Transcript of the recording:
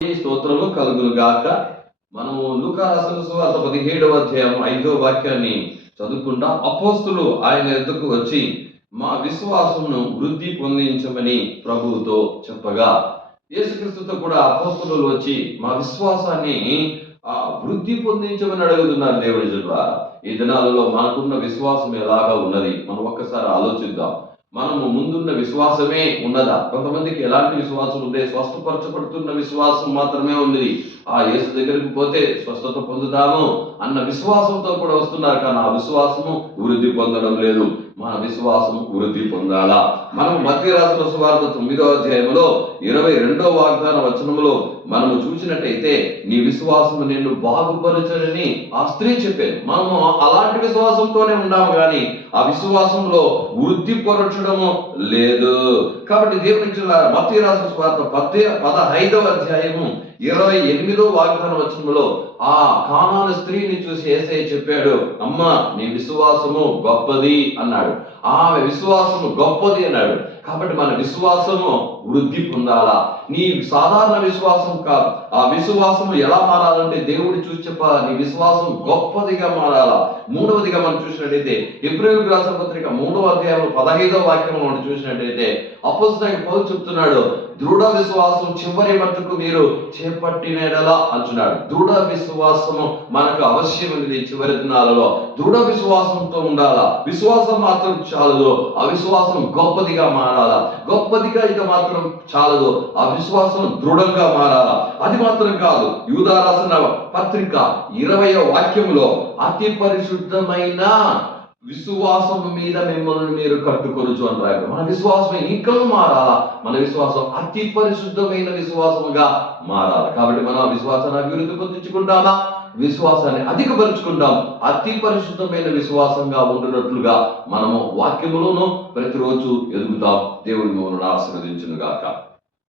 స్తోత్రము కలుగును గాక. మనము లూకా రాసిన సువార్త 17వ అధ్యాయం 5వ వాక్యాన్ని చదువుకుందాం. అపోస్తులు ఆయన ఎద్దుకు వచ్చి మా విశ్వాసమును వృద్ధి పొందించమని ప్రభువుతో చెప్పగా, యేసుక్రీస్తుతో కూడా అపోస్తులు వచ్చి మా విశ్వాసాన్ని వృద్ధి పొందించమని అడుగుతున్నారు. దేవుని జనులారా, ఈ దినాలలో మనకున్న విశ్వాసం ఎలాగా ఉన్నది మనం ఒక్కసారి ఆలోచిద్దాం. మనము ముందున్న విశ్వాసమే ఉన్నదా? కొంతమందికి ఎలాంటి విశ్వాసం ఉంది? స్వస్థపరచబడుతున్న విశ్వాసం మాత్రమే ఉంది. యేసు దగ్గరికి పోతే స్వస్థత పొందుతాము అన్న విశ్వాసంతో కూడా వస్తున్నారు, కానీ ఆ విశ్వాసము వృద్ధి పొందడం లేదు. మన విశ్వాసము వృద్ధి పొందాలా? మనము మత్తయి రాసిన సువార్త 9వ అధ్యాయంలో 22వ వాగ్దాన వచనములో మనము చూసినట్టయితే, నీ విశ్వాసము నిన్ను బాగుపరచనని ఆ స్త్రీ చెప్పారు. మనము అలాంటి విశ్వాసంతోనే ఉన్నాము, కానీ ఆ విశ్వాసంలో వృద్ధి పొరచడము లేదు. కాబట్టి దేవుని మత్తయి రాసిన సువార్త 15వ అధ్యాయము 28వ వాగ్దాన వచనంలో ఆ కానాను స్త్రీని చూసి యేసయ్య చెప్పాడు, అమ్మా నీ విశ్వాసము గొప్పది అన్నాడు. ఆమె విశ్వాసము గొప్పది అన్నాడు. కాబట్టి మన విశ్వాసము వృద్ధి పొందాలా? నీ సాధారణ విశ్వాసం కాదు. ఆ విశ్వాసము ఎలా మారాలంటే దేవుడు చూసి చెప్పాలా, నీ విశ్వాసం గొప్పదిగా మారాలా. మూడవదిగా మనం చూసినట్టయితే హెబ్రీయులకు రాసిన పత్రిక 3వ అధ్యాయం 15వ వాక్యం మనం చూసినట్టయితే అపోస్తలుడైన పౌలు చెప్తున్నాడు, దృఢ విశ్వాసం చివరి మట్టుకు మీరు చేపట్టినలా అంటున్నాడు. దృఢ విశ్వాసము మనకు అవశ్యమైనది. చివరి దినాలలో దృఢ విశ్వాసంతో ఉండాలా. విశ్వాసం మాత్రం చాలదు, ఆ విశ్వాసం గొప్పదిగా మారాలా. గొప్పదిగా ఇక మాత్రం చాలదు, ఆ విశ్వాసం దృఢంగా మారాలా. అది మాత్రం కాదు, యూదా రాసిన పత్రిక 20వ వాక్యంలో అతి పరిశుద్ధమైన విశ్వాసము మీద మిమ్మల్ని మీరు కట్టుకొనుచు అని రాయబడి. మన విశ్వాసం ఇంకా మారాలా. మన విశ్వాసం అతి పరిశుద్ధమైన విశ్వాసముగా మారాలి. కాబట్టి మనం ఆ విశ్వాసాన్ని అభివృద్ధి పొందించుకుంటామా? విశ్వాసాన్ని అధికపరుచుకుంటాం. అతి పరిశుద్ధమైన విశ్వాసంగా ఉండినట్లుగా మనము వాక్యములోనూ ప్రతిరోజు ఎదుగుతాం. దేవుడి మమ్మల్ని ఆశీర్వదించును గాక.